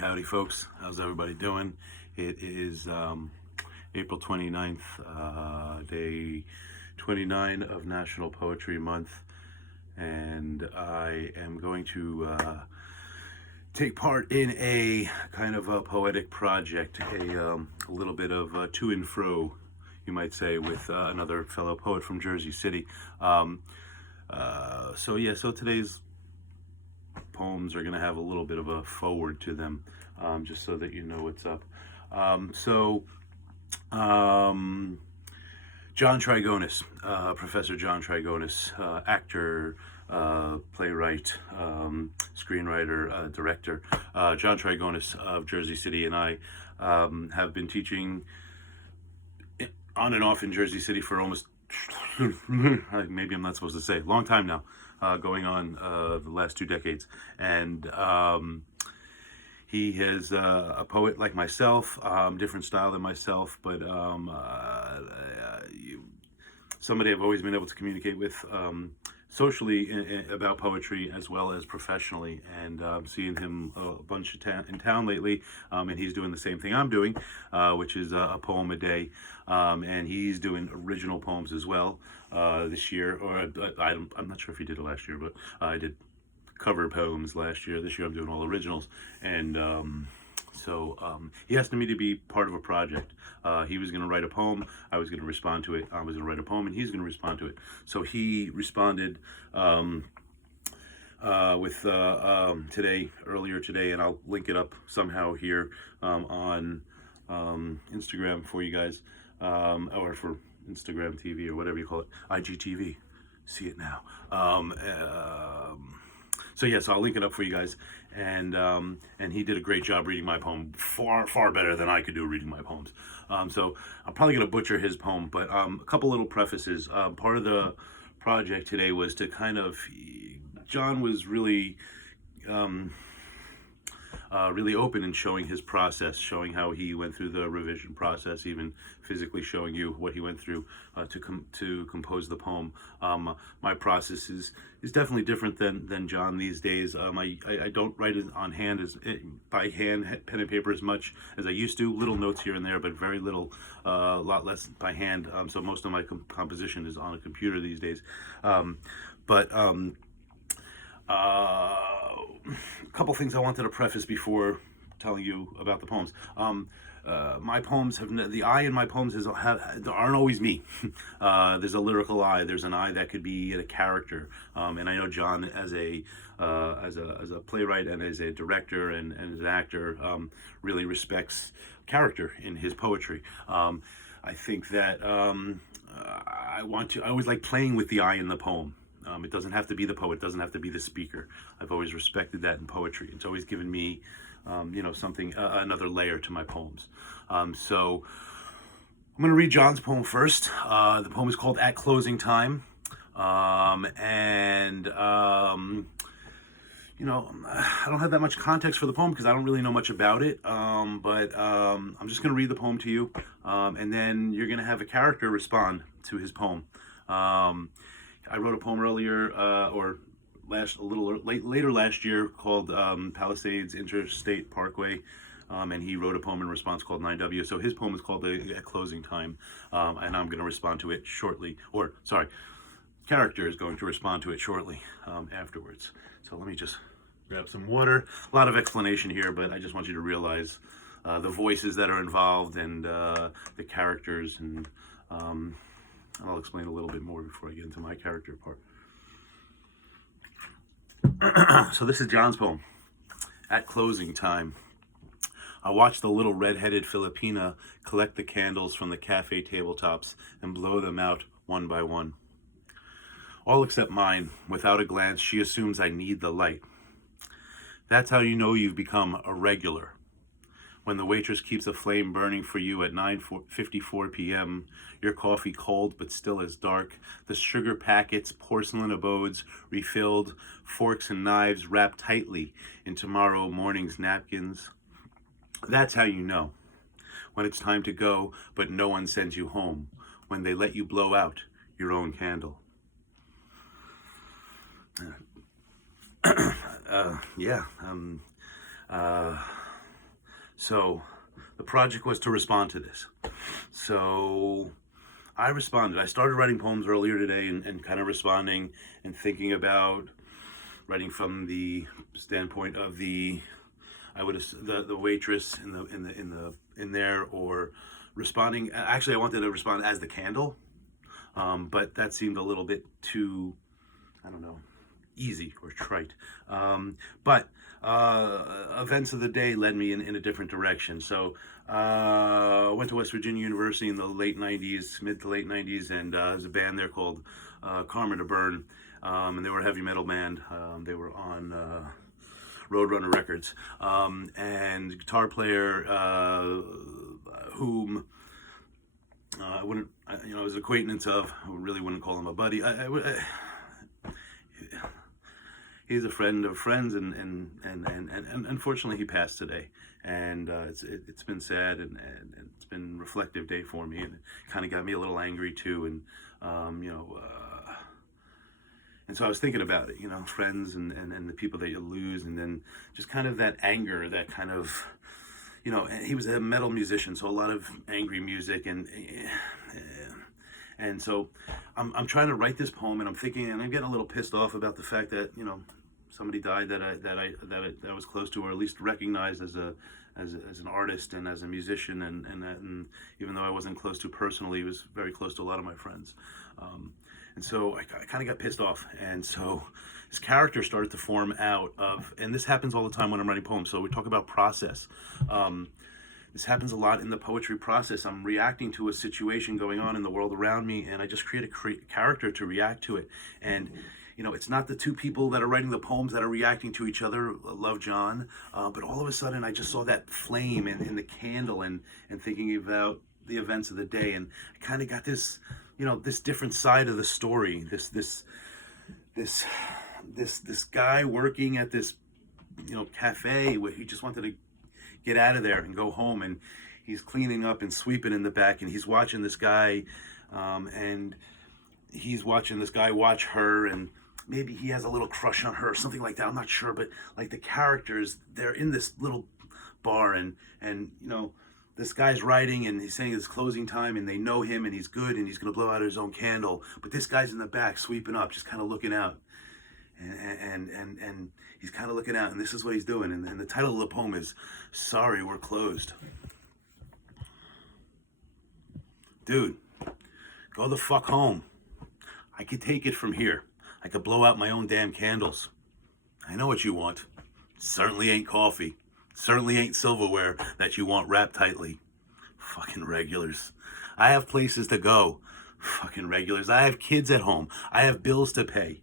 Howdy folks, how's everybody doing? It is April 29th, day 29 of National Poetry Month, and I am going to take part in a kind of a poetic project, a little bit of to and fro, you might say, with another fellow poet from Jersey City. So today's poems are going to have a little bit of a forward to them, just so that you know what's up. John Trigonis, Professor John Trigonis, actor, playwright, screenwriter, director. John Trigonis of Jersey City and I have been teaching on and off in Jersey City for almost maybe I'm not supposed to say long time now, going on the last 2 decades, and he is a poet like myself, different style than myself, but somebody I've always been able to communicate with socially about poetry as well as professionally, and seeing him a bunch in town lately, and he's doing the same thing I'm doing, which is a poem a day, and he's doing original poems as well this year, or I'm not sure if he did it last year, but I did cover poems last year. This year I'm doing all originals, and he asked me to be part of a project. He was going to write a poem, I was going to respond to it. I was going to write a poem, and he's going to respond to it. So he responded with earlier today, and I'll link it up somehow here on Instagram for you guys, or for Instagram TV or whatever you call it, IGTV. See it now. So I'll link it up for you guys, and he did a great job reading my poem, far better than I could do reading my poems. So I'm probably going to butcher his poem, but a couple little prefaces. Part of the project today was to John was really really open in showing his process, showing how he went through the revision process, even physically showing you what he went through to compose the poem. My process is definitely different than John these days. I don't write it on hand by hand, pen and paper, as much as I used to. Little notes here and there, but very little, a lot less by hand. So most of my composition is on a computer these days. A couple things I wanted to preface before telling you about the poems. My poems the I in my poems aren't always me. There's a lyrical I. There's an I that could be a character. And I know John, as a playwright and as a director and as an actor, really respects character in his poetry. I think that I always like playing with the I in the poem. It doesn't have to be the poet, it doesn't have to be the speaker. I've always respected that in poetry. It's always given me, something, another layer to my poems. So I'm going to read John's poem first. The poem is called At Closing Time. I don't have that much context for the poem because I don't really know much about it. But I'm just going to read the poem to you, and then you're going to have a character respond to his poem. I wrote a poem earlier, later last year, called Palisades Interstate Parkway, and he wrote a poem in response called 9W. So his poem is called At Closing Time, and I'm going to respond to it shortly. Character is going to respond to it shortly afterwards. So let me just grab some water. A lot of explanation here, but I just want you to realize the voices that are involved and the characters, and I'll explain a little bit more before I get into my character part. So this is John's poem, At Closing Time. I watched the little red-headed Filipina collect the candles from the cafe tabletops and blow them out one by one. All except mine. Without a glance, she assumes I need the light. That's how you know you've become a regular. When the waitress keeps a flame burning for you at 9:54 p.m., your coffee cold but still as dark, the sugar packets, porcelain abodes refilled, forks and knives wrapped tightly in tomorrow morning's napkins. That's how you know. When it's time to go, but no one sends you home. When they let you blow out your own candle. So the project was to respond to this. So I responded. I started writing poems earlier today and kind of responding and thinking about writing from the standpoint of the waitress in there, or responding. Actually, I wanted to respond as the candle, but that seemed a little bit too, I don't know, easy or trite. But events of the day led me in a different direction. So went to West Virginia University in the late 90s, mid to late 90s, and there's a band there called Karma to Burn, and they were a heavy metal band. They were on Roadrunner Records, and guitar player whom I wouldn't, I was an acquaintance of. I really wouldn't call him a buddy. He's a friend of friends, and unfortunately he passed today, and it's been sad, and it's been a reflective day for me, and it kind of got me a little angry too, and and so I was thinking about it, friends and the people that you lose, and then just kind of that anger, that kind of, he was a metal musician, so a lot of angry music, and so I'm trying to write this poem, and I'm thinking, and I'm getting a little pissed off about the fact that somebody died that I was close to, or at least recognized as an artist and as a musician, and even though I wasn't close to personally, he was very close to a lot of my friends. And so I kind of got pissed off, and so this character started to form out of, and this happens all the time when I'm writing poems. So we talk about process. This happens a lot in the poetry process. I'm reacting to a situation going on in the world around me, and I just create a character to react to it. And it's not the two people that are writing the poems that are reacting to each other, Love John, but all of a sudden I just saw that flame in the candle, and thinking about the events of the day, and I kind of got this, this different side of the story. This guy working at this, cafe where he just wanted to get out of there and go home, and he's cleaning up and sweeping in the back, and he's watching this guy, and he's watching this guy watch her, and maybe he has a little crush on her or something like that. I'm not sure, but like the characters, they're in this little bar, and this guy's writing, and he's saying it's closing time, and they know him, and he's good, and he's gonna blow out his own candle, but this guy's in the back sweeping up, just kind of looking out, and he's kind of looking out, and this is what he's doing, and the title of the poem is "Sorry, We're Closed." Dude, go the fuck home. I could take it from here. I could blow out my own damn candles. I know what you want. Certainly ain't coffee. Certainly ain't silverware that you want wrapped tightly. Fucking regulars. I have places to go. Fucking regulars. I have kids at home. I have bills to pay.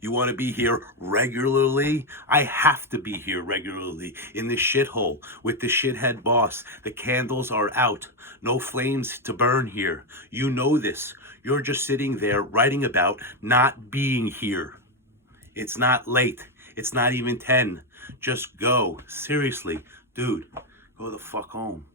You want to be here regularly? I have to be here regularly in this shithole with the shithead boss. The candles are out. No flames to burn here. You know this. You're just sitting there writing about not being here. It's not late. It's not even 10. Just go. Seriously, dude, go the fuck home.